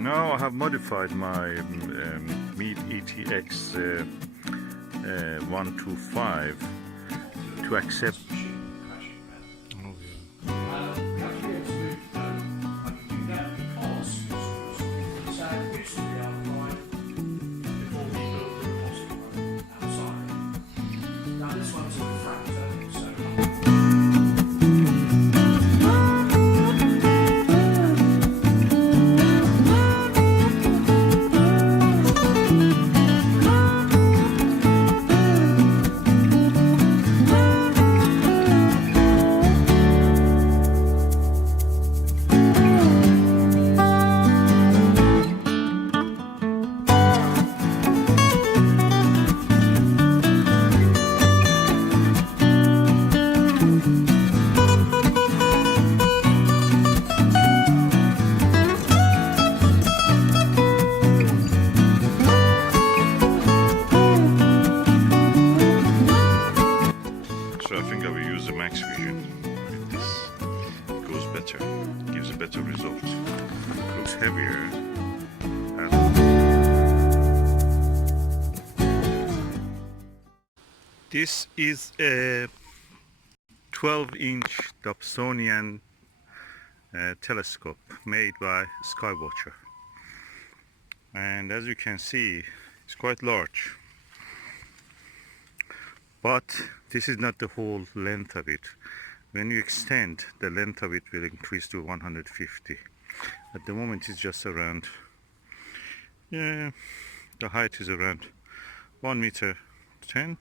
Now I have modified my Meet ETX 125 to accept. Gives a better result. Looks heavier. This is a 12-inch Dobsonian telescope made by SkyWatcher, and as you can see, it's quite large. But this is not the whole length of it. When you extend, the length of it will increase to 150. At the moment it's just around, the height is around 1 meter 10.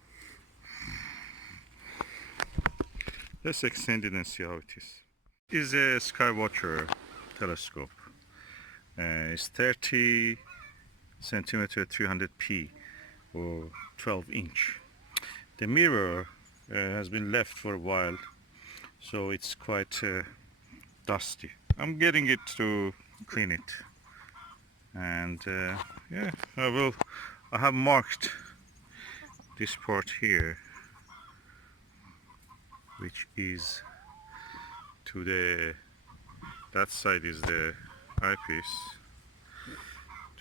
Let's extend it and see how it is. This is a SkyWatcher telescope. It's 30 centimeter 300p or 12 inch. The mirror has been left for a while, so it's quite dusty. I'm getting it to clean it, and yeah, I have marked this part here, which is to that side is the eyepiece,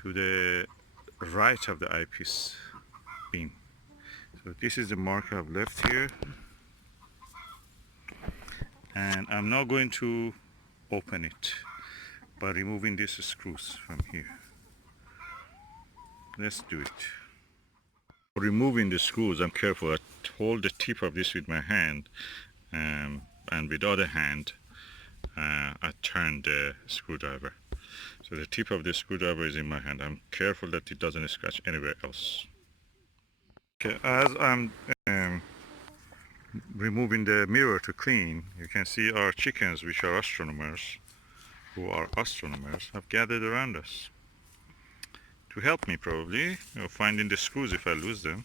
to the right of the eyepiece beam. So this is the mark I've left here, and I'm now going to open it by removing these screws from here. Let's do it. For removing the screws, I'm careful. I hold the tip of this with my hand, and with the other hand I turn the screwdriver. So the tip of the screwdriver is in my hand. I'm careful that it doesn't scratch anywhere else. Okay, as I'm removing the mirror to clean, you can see our chickens, which are astronomers, have gathered around us to help me, probably, finding the screws if I lose them.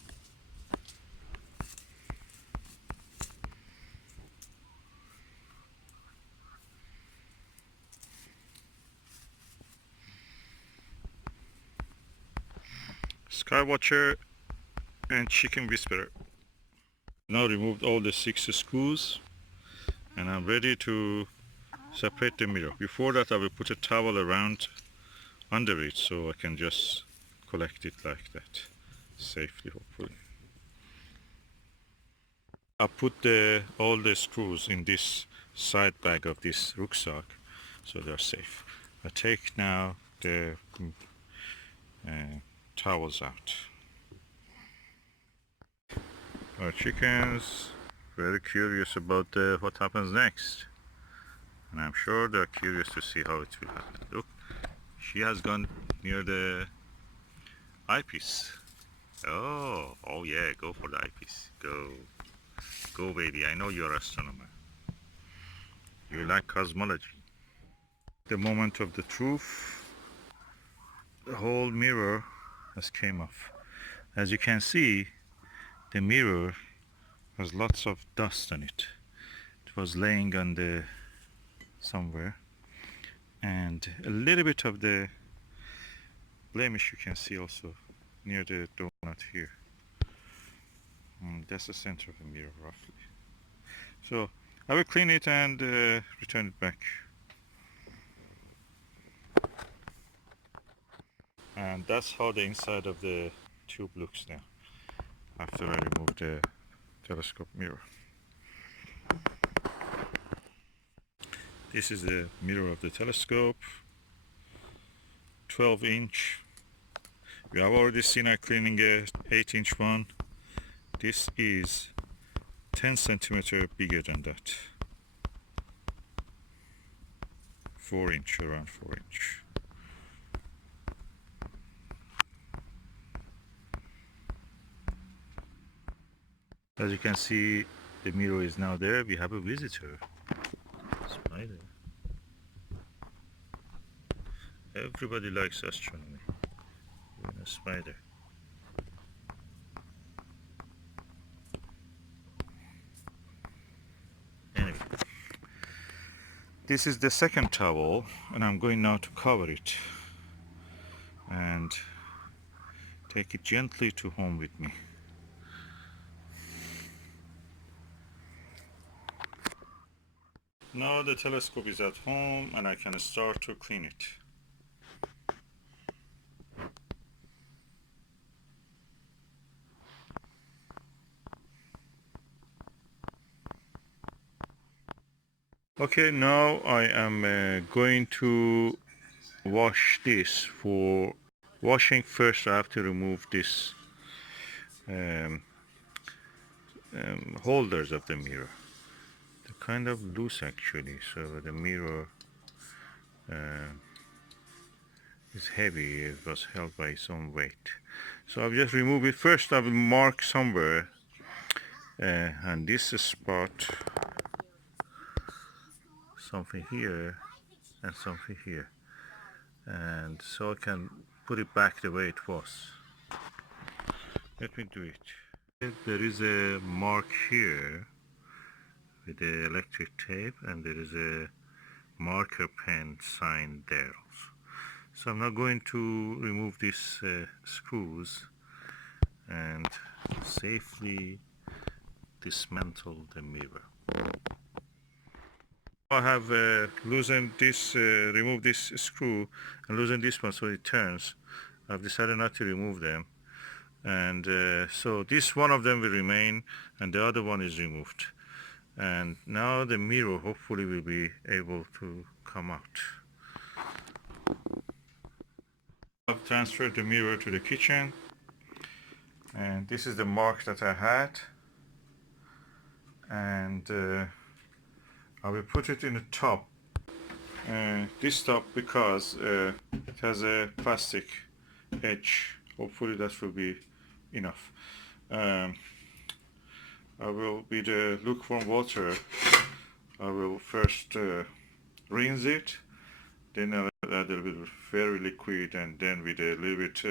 SkyWatcher and Chicken Whisperer. Now removed all the 6 screws, and I'm ready to separate the mirror. Before that, I will put a towel around under it so I can just collect it like that safely, hopefully. I put all the screws in this side bag of this rucksack, so they're safe. I take now the towels out. Our chickens very curious about what happens next, and I'm sure they're curious to see how it will happen. Look, she has gone near the eyepiece. Oh yeah, go for the eyepiece. Go baby, I know you're an astronomer. You like cosmology. The moment of the truth, the whole mirror has came off. As you can see, the mirror has lots of dust on it. It was laying on the somewhere, and a little bit of the blemish you can see also near the donut here. That's the center of the mirror roughly. So I will clean it and return it back. And that's how the inside of the tube looks now after I remove the telescope mirror. This is the mirror of the telescope, 12-inch. We have already seen I cleaning a 8-inch one. This is 10 centimeter bigger than that. 4-inch, around 4-inch. As you can see, the mirror is now there. We have a visitor. Spider. Everybody likes astronomy. Even a spider. Anyway, this is the second towel, and I'm going now to cover it and take it gently to home with me. Now the telescope is at home and I can start to clean it. Okay, now I am going to wash this. For washing, first I have to remove this holders of the mirror. They're kind of loose actually, so the mirror is heavy. It was held by its own weight. So I'll just remove it. First I will mark somewhere and this spot, something here and something here, and so I can put it back the way it was. Let me do it. There is a mark here with the electric tape, and there is a marker pen sign there also. So I'm now going to remove these screws and safely dismantle the mirror. I have loosened this, removed this screw and loosened this one so it turns. I've decided not to remove them, and so this one of them will remain and the other one is removed. And now the mirror hopefully will be able to come out. I've transferred the mirror to the kitchen, and this is the mark that I had, and I will put it in a tub. This tub, because it has a plastic edge, hopefully that will be enough. I will, with the lukewarm water, I will first rinse it, then I'll add a little bit of very liquid, and then with a little bit,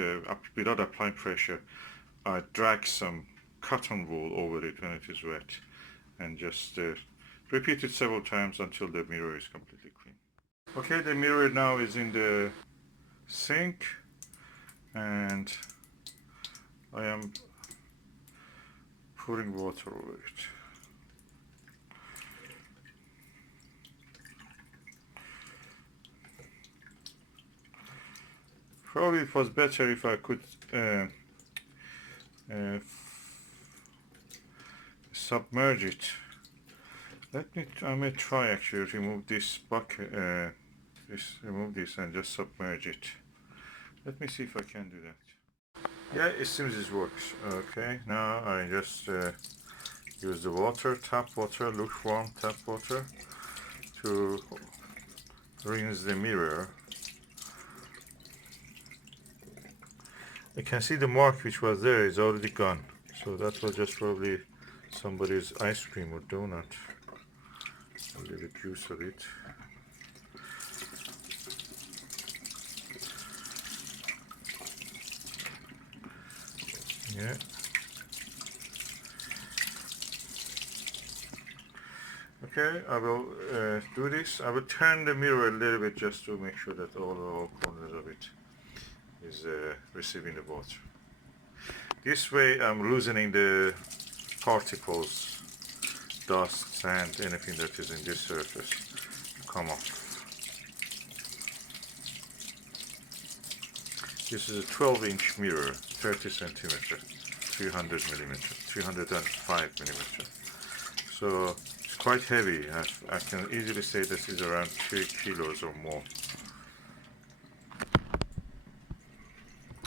without applying pressure, I drag some cotton wool over it when it is wet, and just repeat it several times until the mirror is completely clean. Okay, the mirror now is in the sink, and I am pouring water over it. Probably it was better if I could submerge it. I may try actually remove this bucket, remove this and just submerge it. Let me see if I can do that. Yeah, it seems it works. Okay, now I just use the water, tap water, lukewarm tap water, to rinse the mirror. You can see the mark which was there is already gone. So that was just probably somebody's ice cream or donut. A little juice of it. Yeah. Okay, I will do this. I will turn the mirror a little bit just to make sure that all corners of it is receiving the water. This way I'm loosening the particles, dust, sand, anything that is in this surface to come off. This is a 12-inch mirror, 30 centimeter, 300 millimeter, 305 millimeter. So it's quite heavy. I can easily say this is around 3 kilos or more.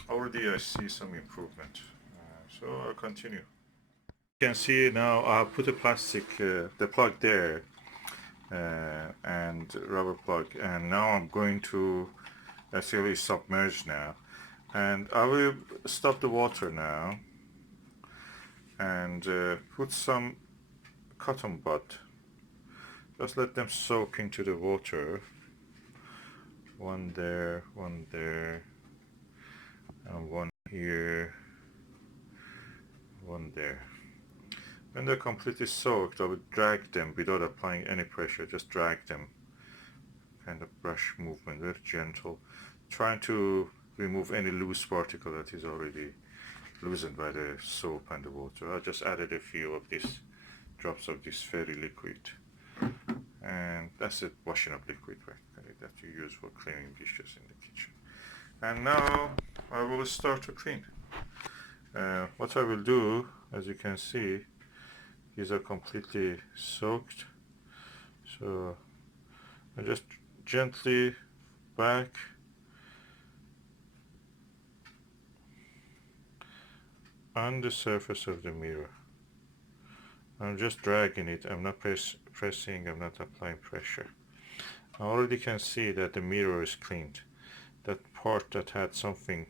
Already I see some improvement. So I'll continue. You can see now I put a plastic, the plug there, and rubber plug, and now I'm going to actually submerge now, and I will stop the water now and put some cotton bud. Just let them soak into the water. One there, and one here, one there. When they're completely soaked, I would drag them without applying any pressure. Just drag them, kind of brush movement, very gentle, trying to remove any loose particle that is already loosened by the soap and the water. I just added a few of these drops of this fairy liquid, and that's a washing up liquid that you use for cleaning dishes in the kitchen. And now I will start to clean. What I will do, as you can see, these are completely soaked, so I just gently back on the surface of the mirror. I'm just dragging it. I'm not pressing, I'm not applying pressure. I already can see that the mirror is cleaned. That part that had something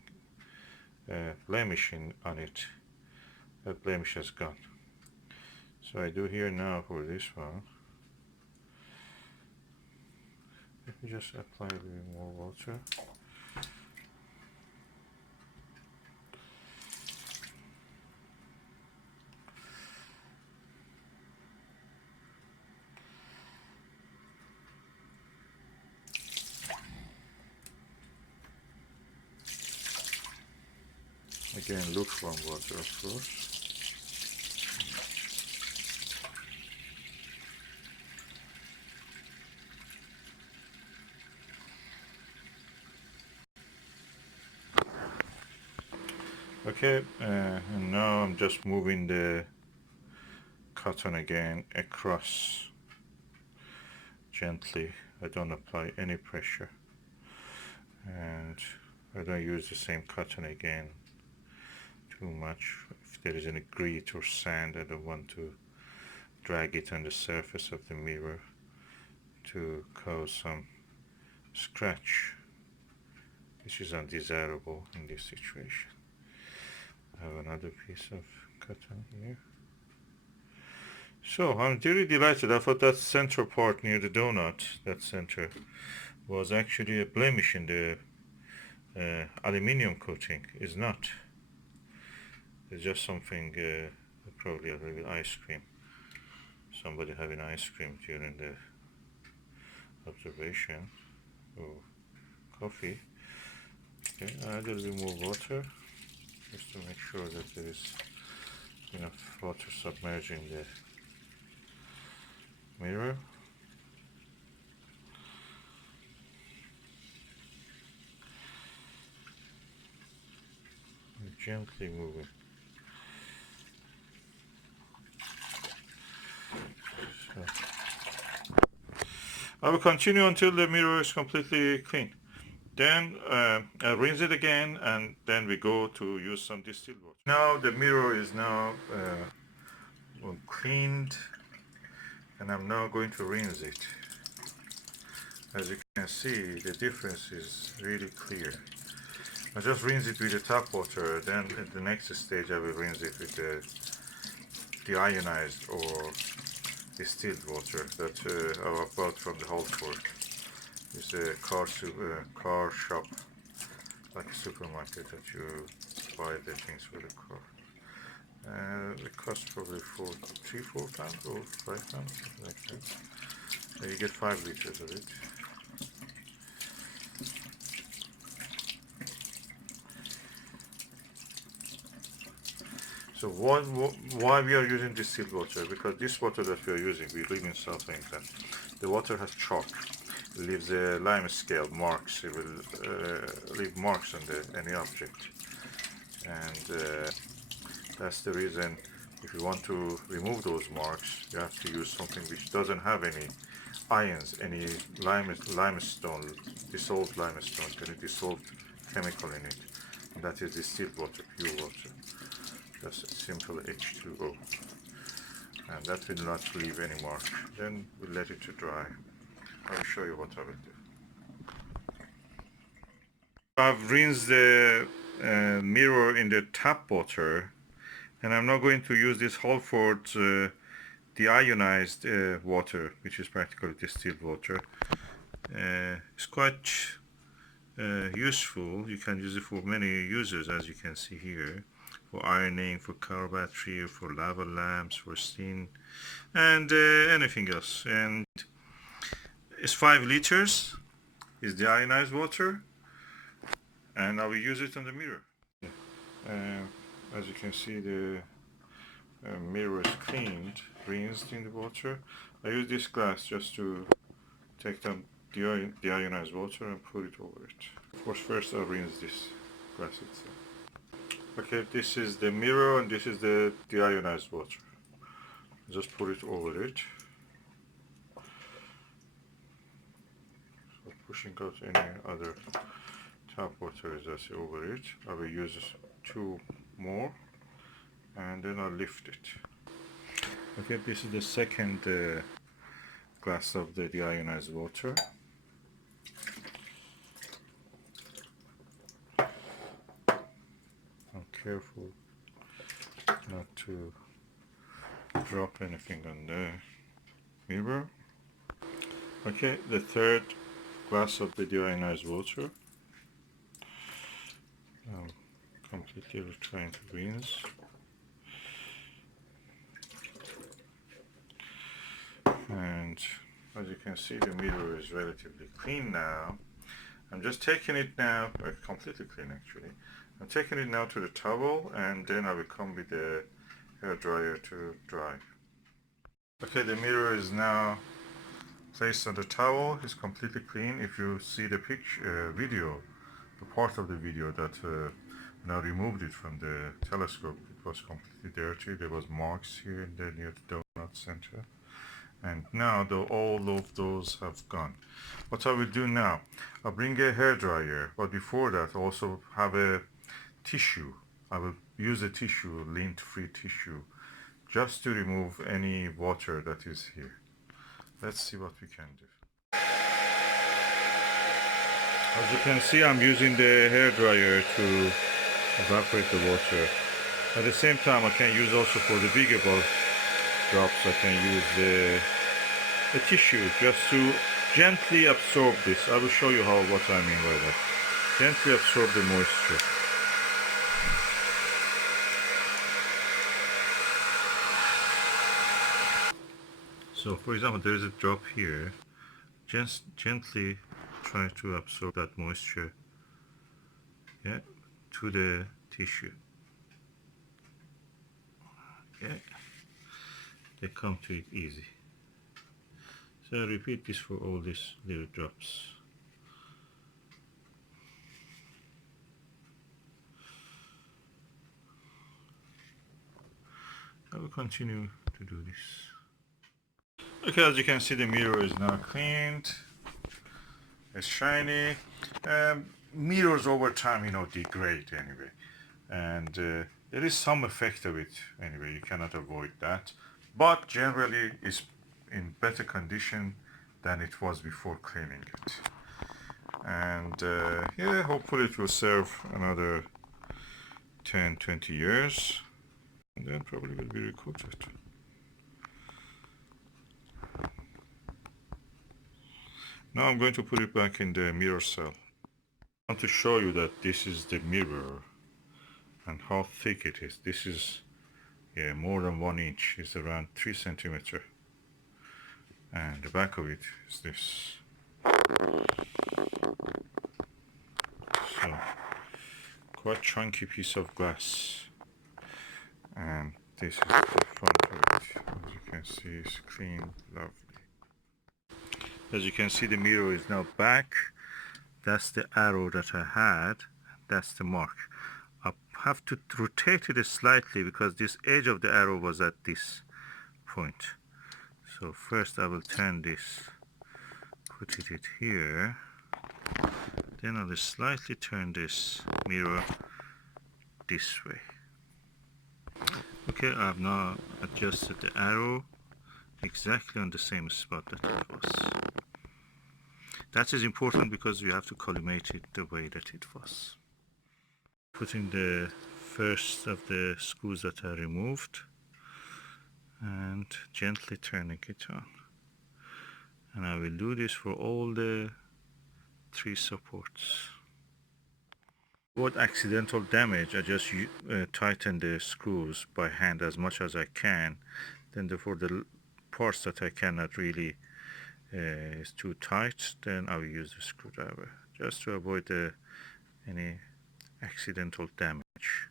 blemishing on it, that blemish has gone. So I do here now for this one. Let me just apply a little more water. Again, lukewarm water, of course. Okay, and now I'm just moving the cotton again across gently. I don't apply any pressure, and I don't use the same cotton again too much. If there is any grit or sand, I don't want to drag it on the surface of the mirror to cause some scratch, which is undesirable in this situation. I have another piece of cotton here. So I'm really delighted. I thought that center part near the donut, that center, was actually a blemish in the aluminium coating. It's not. It's just something, probably a little ice cream. Somebody having ice cream during the observation, or coffee. Okay, add a little more water, just to make sure that there is enough water submerging the mirror. And gently moving. So I will continue until the mirror is completely clean. Then I rinse it again, and then we go to use some distilled water. Now the mirror is now cleaned, and I'm now going to rinse it. As you can see, the difference is really clear. I just rinse it with the tap water, then at the next stage I will rinse it with the deionized or distilled water that I bought from the whole fort. It's a car shop, like a supermarket that you buy the things for the car. It costs probably 4 pounds or 5 pounds, something like that. And you get 5 liters of it. So why we are using distilled water? Because this water that we are using, we live in South England. The water has chalk. leaves a lime scale marks. It will leave marks on any object, and that's the reason. If you want to remove those marks, you have to use something which doesn't have any ions, any limestone, dissolved limestone, any dissolved chemical in it. And that is distilled water, pure water. Just a simple H2O. And that will not leave any mark. Then we'll let it to dry. I'll show you what I will do. I've rinsed the mirror in the tap water, and I'm now going to use this Halford deionized water, which is practically distilled water. It's quite useful. You can use it for many uses, as you can see here, for ironing, for car battery, for lava lamps, for steam, and anything else. And it's 5 liters. Is deionized water, and I will use it on the mirror. As you can see, the mirror is cleaned, rinsed in the water. I use this glass just to take the deionized water and put it over it. Of course, first I'll rinse this glass itself. Okay, this is the mirror and this is the deionized water. Just put it over it. So pushing out any other tap water is just over it. I will use 2 more, and then I'll lift it. Okay, this is the second glass of the deionized water. I'm careful not to drop anything on the mirror. Okay, the third glass of the deionized water. Completely trying to rinse. And as you can see, the mirror is relatively clean now. I'm just taking it now, completely clean actually. I'm taking it now to the towel, and then I will come with the hair dryer to dry. Okay, the mirror is now placed on the towel. It's completely clean. If you see the picture, video, the part of the video that when I removed it from the telescope, it was completely dirty. There was marks here and there near the donut center. And now all of those have gone. What I will do now, I'll bring a hair dryer, but before that I also have a tissue. I will use a tissue, lint-free tissue, just to remove any water that is here. Let's see what we can do. As you can see, I'm using the hair dryer to evaporate the water. At the same time, I can use also for the bigger drops, I can use the tissue just to gently absorb this. I will show you what I mean by that. Gently absorb the moisture. So for example, there is a drop here. Just gently try to absorb that moisture, yeah, to the tissue. Okay, they come to it easy. So I repeat this for all these little drops. I will continue to do this. Okay, as you can see, the mirror is now cleaned. It's shiny. Mirrors over time, degrade anyway, and there is some effect of it anyway. You cannot avoid that, but generally it's in better condition than it was before cleaning it. And yeah, hopefully it will serve another 10-20 years, and then probably will be recoated. Now I'm going to put it back in the mirror cell. I want to show you that this is the mirror and how thick it is. This is more than 1 inch. It's around 3 centimeters. And the back of it is this. So, quite chunky piece of glass. And this is the front of it. As you can see, it's clean, lovely. As you can see, the mirror is now back. That's the arrow that I had. That's the mark. I have to rotate it slightly because this edge of the arrow was at this point. So first I will turn this, put it here. Then I will slightly turn this mirror this way. Okay, I have now adjusted the arrow exactly on the same spot that it was. That is important because we have to collimate it the way that it was. Putting the first of the screws that I removed and gently turning it on. And I will do this for all the 3 supports. To avoid accidental damage, I just tighten the screws by hand as much as I can. Then for the parts that I cannot really is too tight, then I will use the screwdriver just to avoid any accidental damage.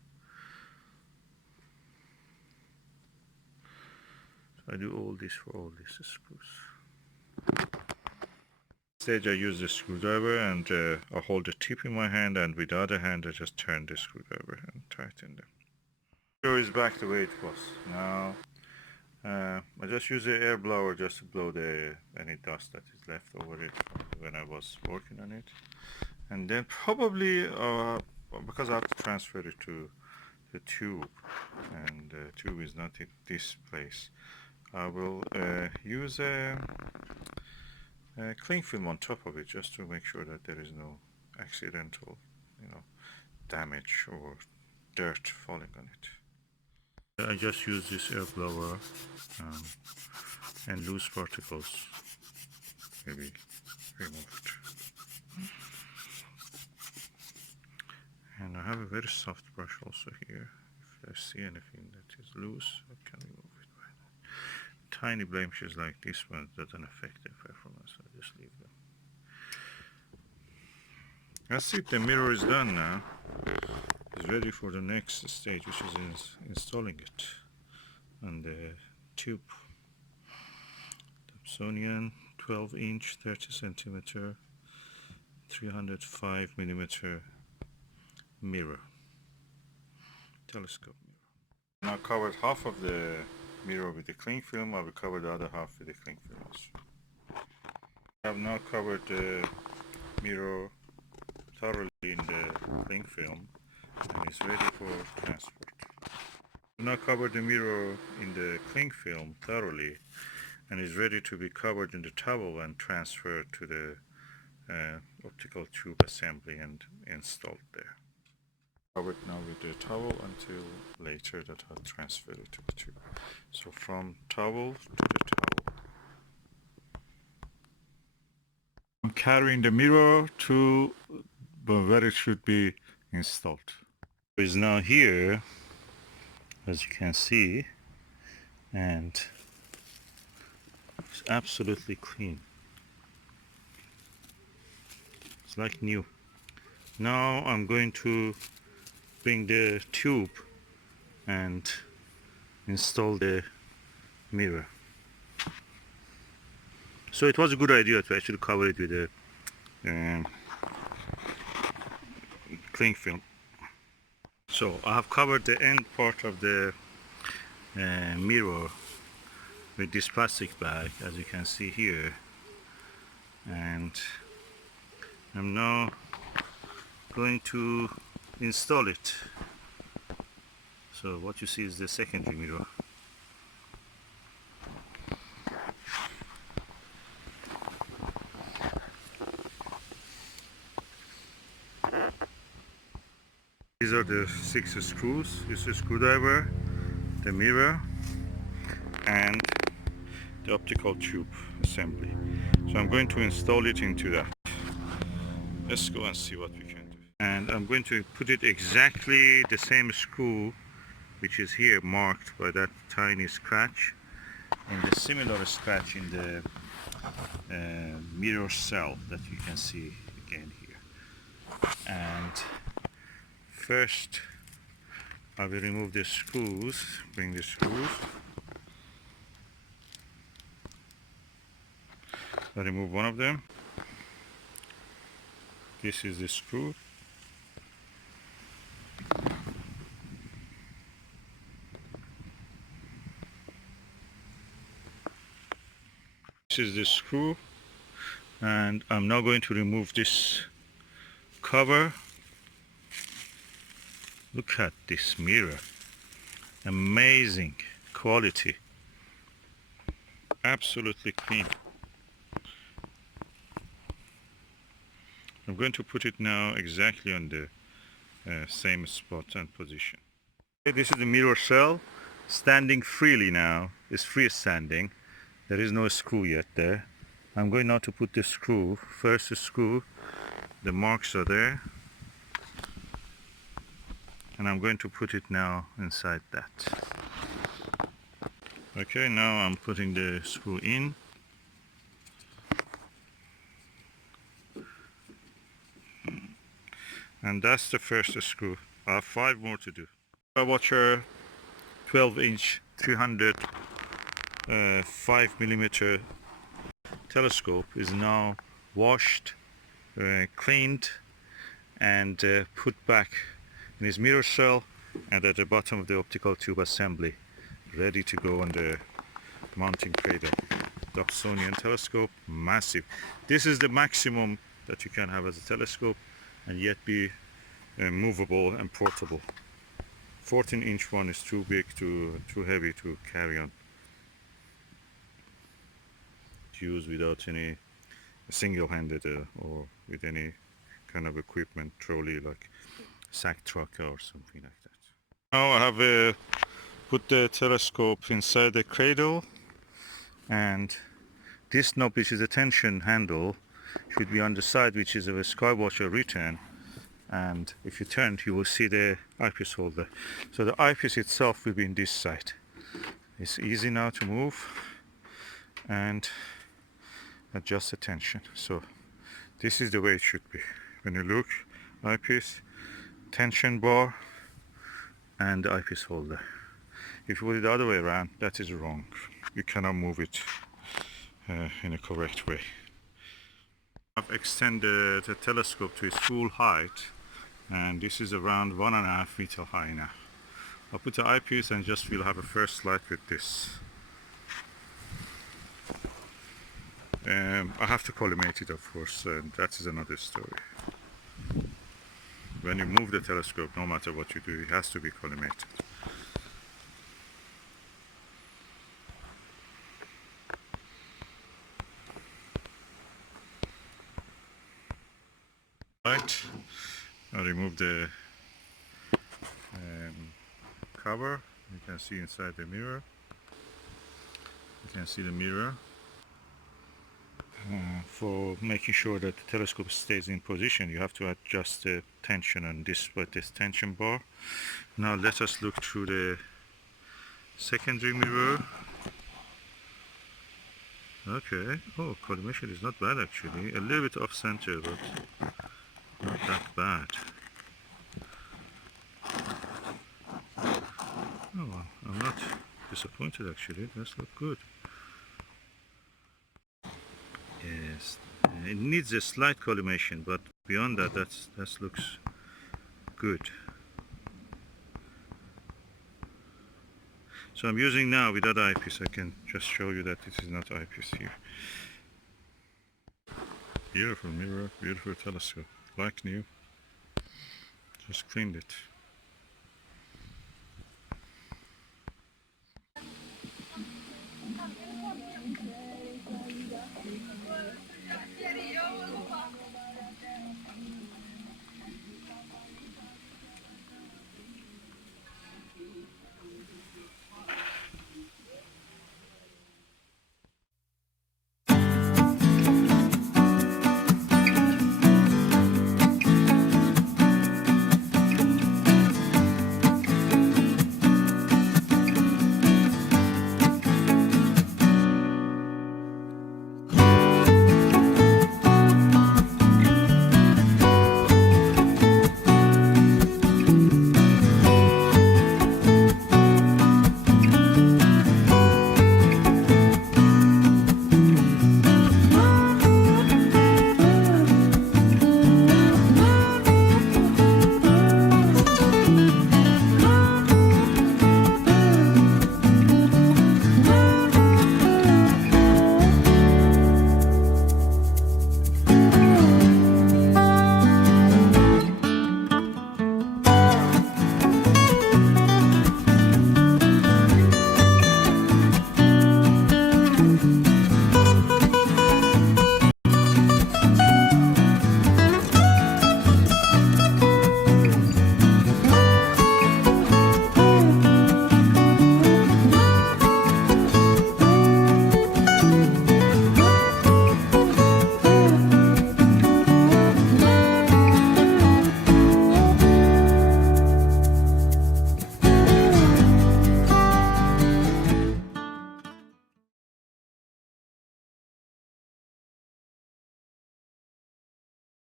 So I do all this for all these screws. Stage I use the screwdriver and I hold the tip in my hand, and with the other hand I just turn the screwdriver and tighten them. The screw is back the way it was. Now I just use the air blower just to blow any dust that is left over it when I was working on it. And then probably, because I have to transfer it to the tube, and the tube is not in this place, I will use a cling film on top of it just to make sure that there is no accidental, damage or dirt falling on it. I just use this air blower and loose particles will be removed. And I have a very soft brush also here. If I see anything that is loose, I can remove it. Tiny blemishes like this one doesn't affect the performance, so I just leave them. That's it, the mirror is done now. It's ready for the next stage, which is installing it on the tube. Dobsonian 12-inch, 30 centimeter, 305 millimeter mirror, telescope mirror. Now covered half of the mirror with the cling film. I will cover the other half with the cling film also. I have now covered the mirror thoroughly in the cling film and it's ready for transport. I have now covered the mirror in the cling film thoroughly and is ready to be covered in the towel and transferred to the optical tube assembly and installed there. Covered now with the towel until later that I'll transfer it to the tube. So from towel to the towel. I'm carrying the mirror to where it should be installed. It is now here, as you can see, and it's absolutely clean. It's like new. Now I'm going to bring the tube and install the mirror. So it was a good idea to actually cover it with a cling film. So I have covered the end part of the mirror with this plastic bag, as you can see here, and I'm now going to install it. So what you see is the secondary mirror. These are the 6 screws. This is a screwdriver, the mirror, and the optical tube assembly. So I'm going to install it into that. Let's go and see what we can do. And I'm going to put it exactly the same screw which is here marked by that tiny scratch, and the similar scratch in the mirror cell that you can see again here. And first I will remove the screws, bring the screws, I remove one of them. This is the screw. This is the screw, and I'm now going to remove this cover. Look at this mirror. Amazing quality. Absolutely clean. I'm going to put it now exactly on the same spot and position. Okay, this is the mirror cell, standing freely now. It's freestanding. There is no screw yet there. I'm going now to put the screw. First the screw, the marks are there. And I'm going to put it now inside that. Okay, now I'm putting the screw in. And that's the first screw. I have 5 more to do. SkyWatcher 12-inch 305mm telescope is now washed, cleaned, and put back in his mirror cell and at the bottom of the optical tube assembly, ready to go on the mounting cradle. Dobsonian telescope, massive. This is the maximum that you can have as a telescope and yet be movable and portable. 14-inch one is too big, too heavy to carry on. To use without any single-handed or with any kind of equipment, trolley like sack truck or something like that. Now I have put the telescope inside the cradle, and this knob, which is a tension handle, should be on the side, which is a SkyWatcher return, and if you turn you will see the eyepiece holder. So the eyepiece itself will be in this side. It's easy now to move and adjust the tension. So this is the way it should be. When you look, eyepiece, tension bar, and the eyepiece holder. If you put it the other way around, that is wrong. You cannot move it in a correct way. I've extended the telescope to its full height, and this is around 1.5 meter high now. I'll put the eyepiece and just we'll have a first light with this. I have to collimate it, of course, and that is another story. When you move the telescope, no matter what you do, it has to be collimated. Right, I'll remove the cover. You can see inside the mirror. You can see the mirror. For making sure that the telescope stays in position, you have to adjust the tension on this with this tension bar. Now let us look through the secondary mirror. Okay, oh, collimation is not bad actually. A little bit off center, but not that bad. Oh, well, I'm not disappointed actually. That's look good. Yes, it needs a slight collimation, but beyond that, that looks good. So I'm using now without eyepiece. I can just show you that this is not eyepiece here. Beautiful mirror, beautiful telescope, like new. Just cleaned it.